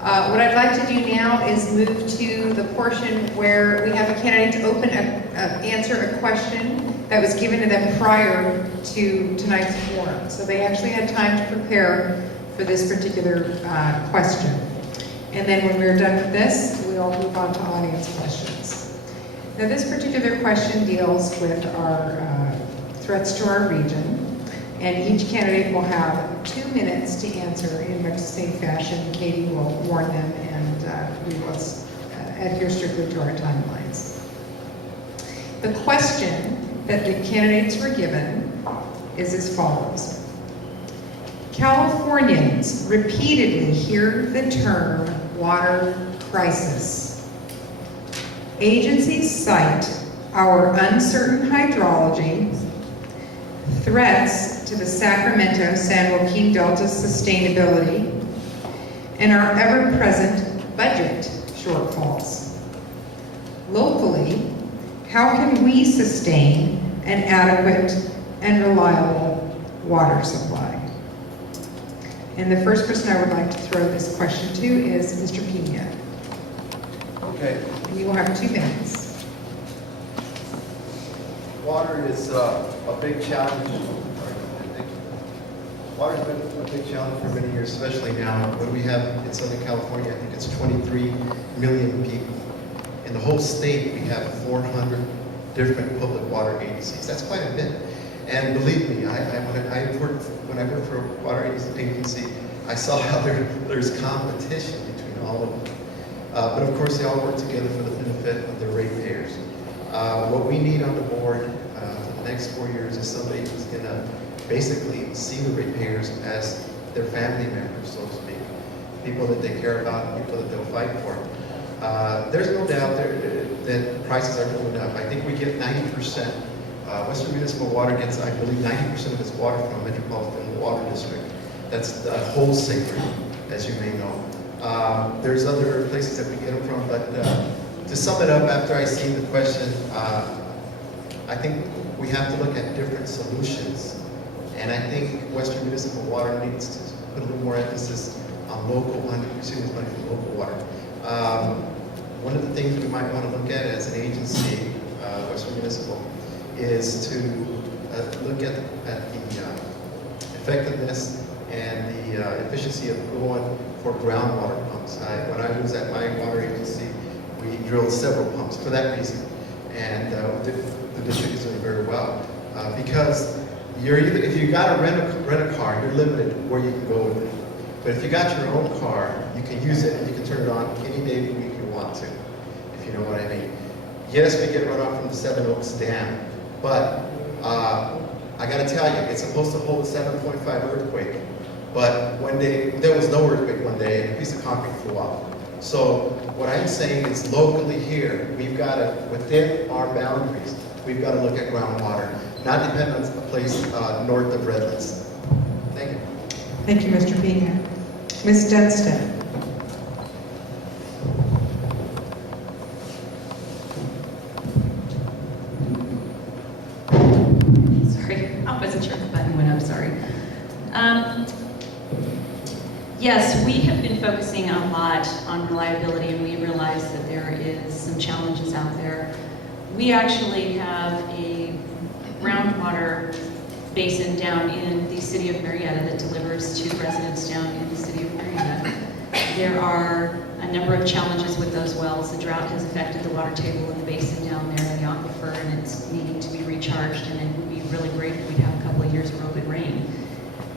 What I'd like to do now is move to the portion where we have a candidate to answer a question that was given to them prior to tonight's forum. So they actually had time to prepare for this particular question. And then when we're done with this, we'll move on to audience questions. Now this particular question deals with our threats to our region. And each candidate will have 2 minutes to answer in much the same fashion. Katie will warn them, and we will adhere strictly to our timelines. The question that the candidates were given is as follows. Californians repeatedly hear the term water crisis. Agencies cite our uncertain hydrology, threats to the Sacramento San Jaoquin Delta sustainability, and our ever-present budget shortfalls. Locally, how can we sustain an adequate and reliable water supply? And the first person I would like to throw this question to is Mr. Pena. Okay. And you will have 2 minutes. Water is a big challenge. Water has been a big challenge for many years, especially now when we have in Southern California, I think it's 23 million people. In the whole state, we have 400 different public water agencies. That's quite a bit. And believe me, when I worked for a water agency, I saw how there's competition between all of them. But of course, they all work together for the benefit of their ratepayers. What we need on the board for the next 4 years is somebody who's going to basically see the ratepayers as their family members, so to speak. People that they care about, people that they'll fight for. There's no doubt that prices are going up. I think we get 90%. Western Municipal Water gets, I believe, 90% of its water from a Metropolitan Water District. That's the wholesaler, as you may know. There's other places that we get them from, but to sum it up, after I see the question, I think we have to look at different solutions. And I think Western Municipal Water needs to put a little more emphasis on local, receiving money from local water. One of the things we might want to look at as an agency, Western Municipal, is to look at the effectiveness and the efficiency of going for groundwater pumps. When I was at my water agency, we drilled several pumps for that reason, and the district is doing very well because if you got to rent a car, you're limited where you can go with it. But if you got your own car, you can use it and you can turn it on any day of the week you want to, if you know what I mean. Yes, we get runoff from the Seven Oaks Dam, but I got to tell you, it's supposed to hold a 7.5 earthquake. But there was no earthquake one day, and a piece of concrete flew off. So what I'm saying is locally here, we've got to, within our boundaries, we've got to look at groundwater, not depend on a place north of Redlands. Thank you. Thank you, Mr. Pena. Ms. Dunstan. Sorry, I wasn't sure if the button went up, sorry. Yes, we have been focusing a lot on reliability, and we realize that there is some challenges out there. We actually have a groundwater basin down in the city of Marietta that delivers to residents down in the city of Marietta. There are a number of challenges with those wells. The drought has affected the water table in the basin down there, the aquifer, and it's needing to be recharged, and it would be really great if we'd have a couple of years of real good rain.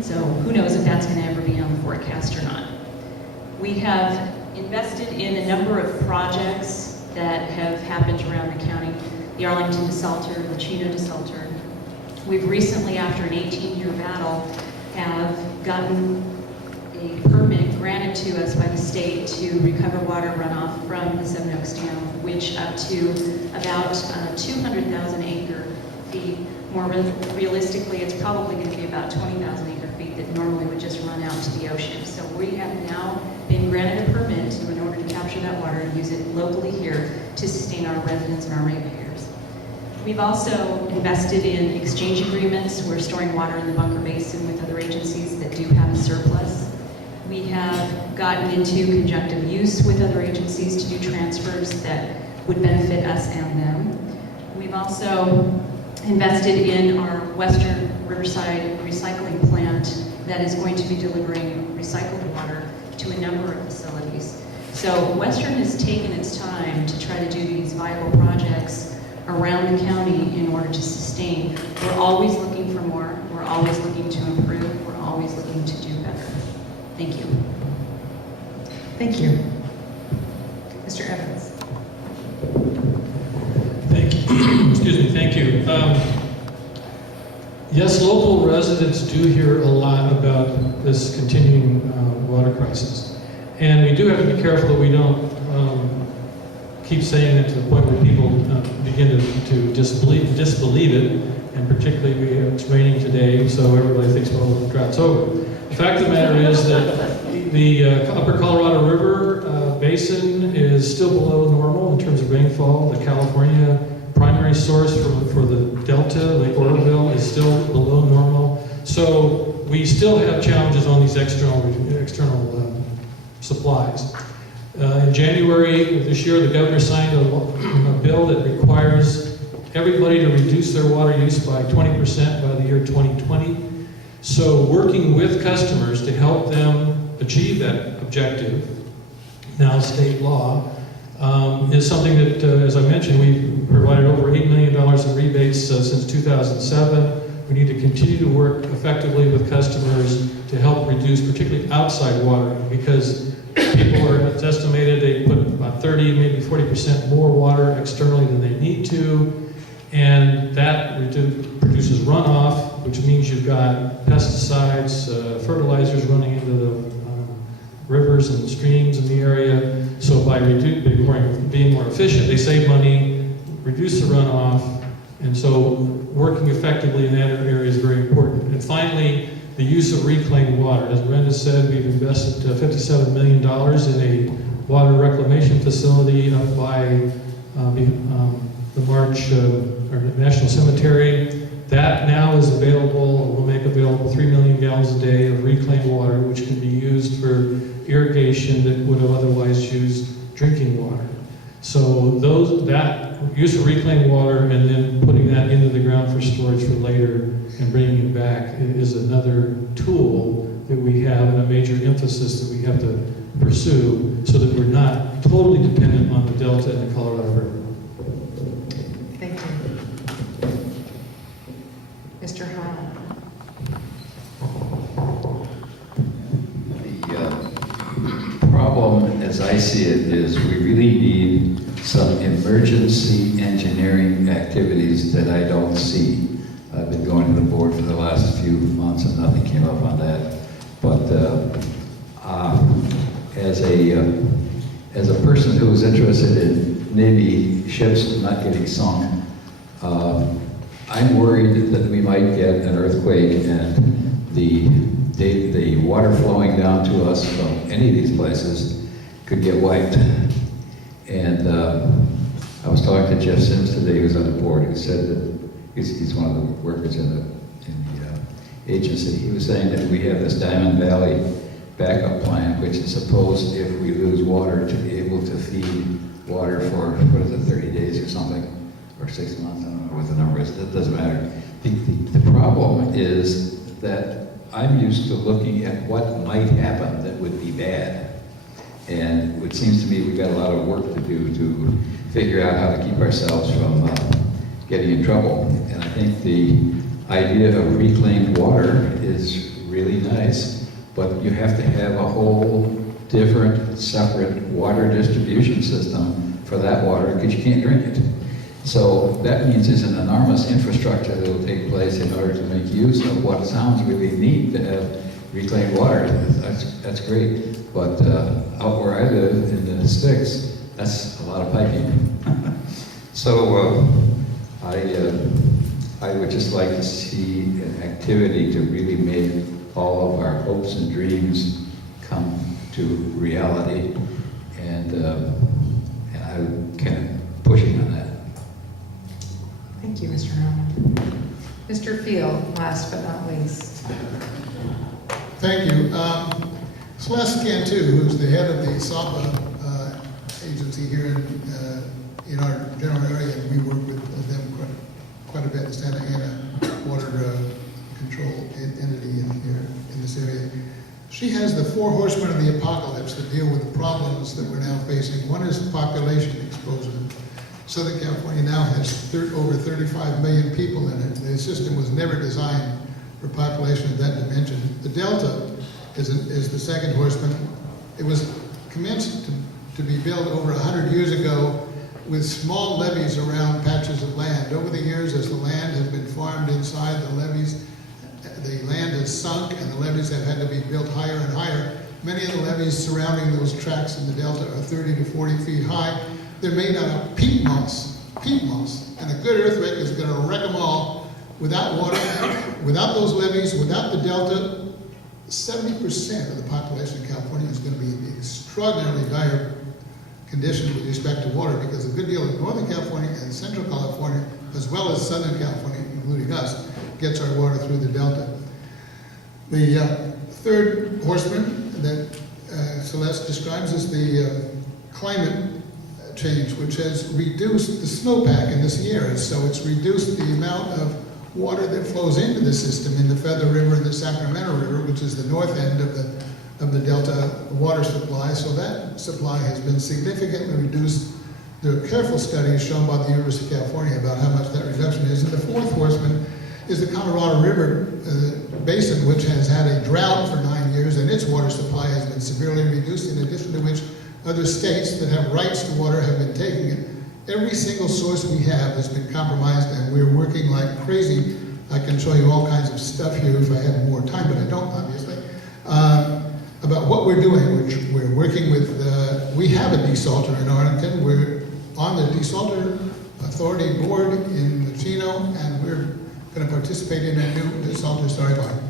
So who knows if that's going to ever be on the forecast or not. We have invested in a number of projects that have happened around the county. The Arlington desalter, the Chino desalter. We've recently, after an 18-year battle, have gotten a permit granted to us by the state to recover water runoff from the Seven Oaks Dam, which up to about 200,000 acre feet. More realistically, it's probably going to be about 20,000 acre feet that normally would just run out to the ocean. So we have now been granted a permit in order to capture that water and use it locally here to sustain our residents and our ratepayers. We've also invested in exchange agreements. We're storing water in the Bunker Basin with other agencies that do have a surplus. We have gotten into conjunctive use with other agencies to do transfers that would benefit us and them. We've also invested in our Western Riverside recycling plant that is going to be delivering recycled water to a number of facilities. So Western has taken its time to try to do these viable projects around the county in order to sustain. We're always looking for more. We're always looking to improve. We're always looking to do better. Thank you. Thank you. Mr. Evans. Thank you. Excuse me, thank you. Yes, local residents do hear a lot about this continuing water crisis. And we do have to be careful that we don't keep saying it to the point where people begin to disbelieve it. And particularly, it's raining today, so everybody thinks, well, the drought's over. The fact of the matter is that the upper Colorado River basin is still below normal in terms of rainfall. The California primary source for the Delta, Lake Oroville, is still below normal. So we still have challenges on these external supplies. In January of this year, the governor signed a bill that requires everybody to reduce their water use by 20% by the year 2020. So working with customers to help them achieve that objective, now state law, is something that, as I mentioned, we've provided over $8 million in rebates since 2007. We need to continue to work effectively with customers to help reduce particularly outside watering, because people are, it's estimated they put about 30, maybe 40% more water externally than they need to, and that produces runoff, which means you've got pesticides, fertilizers running into the rivers and streams in the area. So by being more efficient, they save money, reduce the runoff, and so working effectively in that area is very important. And finally, the use of reclaimed water. As Brenda said, we've invested $57 million in a water reclamation facility up by the March or National Cemetery. That now is available, will make available 3 million gallons a day of reclaimed water, which can be used for irrigation that would have otherwise used drinking water. So that use of reclaimed water and then putting that into the ground for storage for later and bringing it back is another tool that we have and a major emphasis that we have to pursue so that we're not totally dependent on the Delta and the Colorado River. Thank you. Mr. Hahn. The problem, as I see it, is we really need some emergency engineering activities that I don't see. I've been going to the board for the last few months and nothing came up on that. But as a person who is interested in Navy ships not getting sunk, I'm worried that we might get an earthquake and the water flowing down to us from any of these places could get wiped. And I was talking to Jeff Sims today, who's on the board, who said that he's one of the workers in the agency. He was saying that we have this Diamond Valley backup plan, which is supposed, if we lose water, to be able to feed water for, 30 days or something, or 6 months, I don't know what the number is, that doesn't matter. The problem is that I'm used to looking at what might happen that would be bad. And it seems to me we've got a lot of work to do to figure out how to keep ourselves from getting in trouble. And I think the idea of reclaimed water is really nice, but you have to have a whole different, separate water distribution system for that water because you can't drink it. So that means there's an enormous infrastructure that will take place in order to make use of what sounds really neat to have reclaimed water. That's great. But out where I live in the sticks, that's a lot of piping. So I would just like to see an activity to really make all of our hopes and dreams come to reality. And I'm kind of pushing on that. Thank you, Mr. Hahn. Mr. Field, last but not least. Thank you. Celeste Cantu, who's the head of the SAPA agency here in our general area, and we work with them quite a bit, the Santa Ana Water Control entity in here, in this area. She has the 4 horsemen of the apocalypse that deal with the problems that we're now facing. One is population exposure. Southern California now has over 35 million people in it. The system was never designed for population of that dimension. The Delta is the second horseman. It was commenced to be built over 100 years ago with small levees around patches of land. Over the years, as the land has been farmed inside the levees, the land has sunk and the levees have had to be built higher and higher. Many of the levees surrounding those tracts in the Delta are 30 to 40 feet high. They're made out of peat moss, and a good earthquake is going to wreck them all. Without water, without those levees, without the Delta, 70% of the population of California is going to be in extraordinarily dire condition with respect to water, because a good deal of Northern California and Central California, as well as Southern California, including us, gets our water through the Delta. The third horseman that Celeste describes is the climate change, which has reduced the snowpack in this year. So it's reduced the amount of water that flows into the system in the Feather River and the Sacramento River, which is the north end of the Delta water supply. So that supply has been significantly reduced. There are careful studies shown by the University of California about how much that reduction is. And the fourth horseman is the Colorado River basin, which has had a drought for 9 years, and its water supply has been severely reduced, in addition to which other states that have rights to water have been taking it. Every single source we have has been compromised, and we're working like crazy. I can show you all kinds of stuff here if I had more time, but I don't, obviously, about what we're doing. We're working with, we have a desalter in Arlington. We're on the Desalter Authority Board in Chino, and we're going to participate in a new desalter. Sorry, bye.